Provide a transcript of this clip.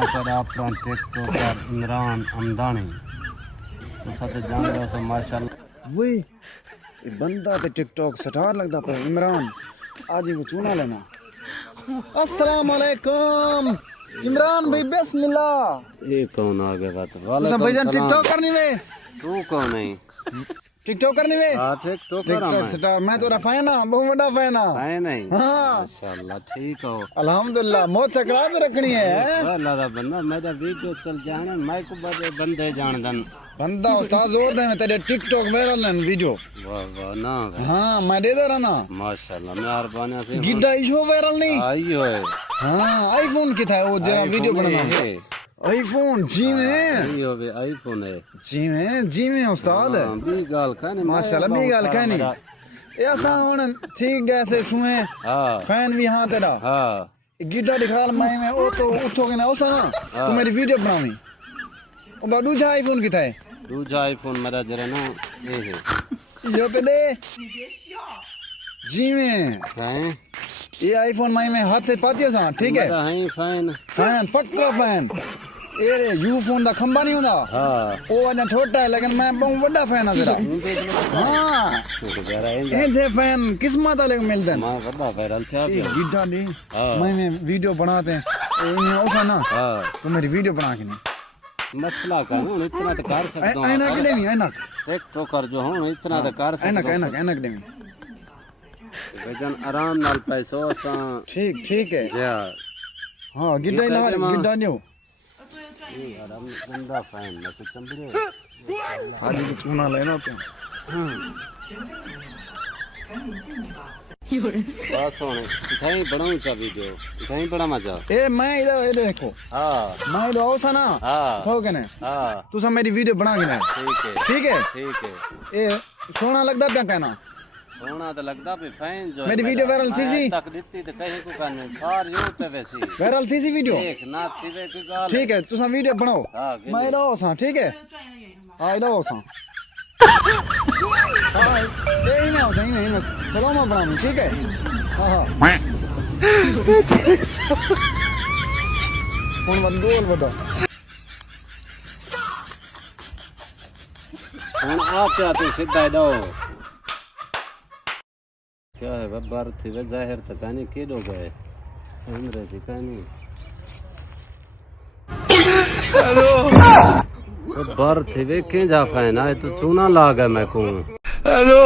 अपना टिकटॉकर इमरान हमदानी तो सब जान रहे हो माशाल्लाह वही ये बंदा ते टिकटॉक स्टार लगदा पे इमरान आज ही वो चूना लेना। अस्सलाम वालेकुम इमरान भाई बिस्मिल्लाह। ये कौन आ गया बात तुम भाईजान टिकटॉक करनी वे तू कौन है टिकटॉक करनी वे हां टिकटॉक टिकटॉक स्टार मैं तोरा फैन हां बहुत बड़ा फैन हां है नहीं हां माशाल्लाह ठीक हो अल्हम्दुलिल्लाह मौत सकरा तो रखनी है अल्लाह दा बंदा मेरा वीडियो चल जाने मैं को बंदे जान दन बंदा उस्ताद जोर दे तेरे टिकटॉक वायरल है वीडियो वाह वाह ना हां मैं दे रहा ना माशाल्लाह मेहरबानी से गिड्डा इशो वायरल नहीं आई होए हां आईफोन की था वो जरा वीडियो बनाना है आईफोन जी में आई होवे आईफोन है जी में उस्ताद हां भी गाल कहने माशाल्लाह भी गाल कहनी ए असा हुन ठीक ऐसे सुए हां फैन भी हां तेरा हां गिड्डा दिखाल मैं ओ तो उठो के ना ओसा ना तू मेरी वीडियो बनावी ओ बाडू जा आईफोन की था दूजा आईफोन मेरा जरा ना ये है यो ते दे जी में हैं ये आईफोन माई में हाथ पातियो सा ठीक है मेरा है फैन फैन पक्का फैन ए रे यू फोन दा खंबा नहीं होंदा हां ओ अजा छोटा है लेकिन मैं बहुत बड़ा फैन है तेरा हां जरा ए जे फैन किस्मत वाले को मिलदे मां बड़ा वायरल था ये गिड्डा दे हां मैं वीडियो बनाते हैं इन ओसा ना हां तो मेरी वीडियो बना के नहीं मसला का हूं इतना तो कर सकता हूं ऐना के नहीं ऐना टिकटॉक कर जो हूं इतना तो कर सकता ऐना के नहीं वजन आराम नाल पैसो सा ठीक है जा हां गिड्डा ना गिड्डा न्यू यार हम बंदा फैन ना कुछ समझे आज भी चूना लेना तो बस होने इथाई बनाऊं चा वीडियो इथाई बड़ा मजा ए मैं इधर देखो हां मैं इधर ओसा ना हां हो के ने हां तू सब मेरी वीडियो बना के ना ठीक है ठीक है ए सोना लगदा पे कहना सोना तो लगदा पे फैन जो मेरी वीडियो वायरल थी सी तक दित्ती तो कहीं को करने सार यूं ते वैसी वायरल थी सी वीडियो देख ना थी कोई गाल ठीक है तू सब वीडियो बनाओ हां मैं इधर ओसा ठीक है हां इधर ओसा हां ए ना ओसा ही सलाम बना ठीक है हां कौन बंदोल बता हुन आप क्या तो सीधा दो क्या है बब्बर थी वे जाहिर त कानी केडो गए हमरे थी कानी हेलो बब्बर थी वे के जा फैन आए तो चूना लागा मैं को हेलो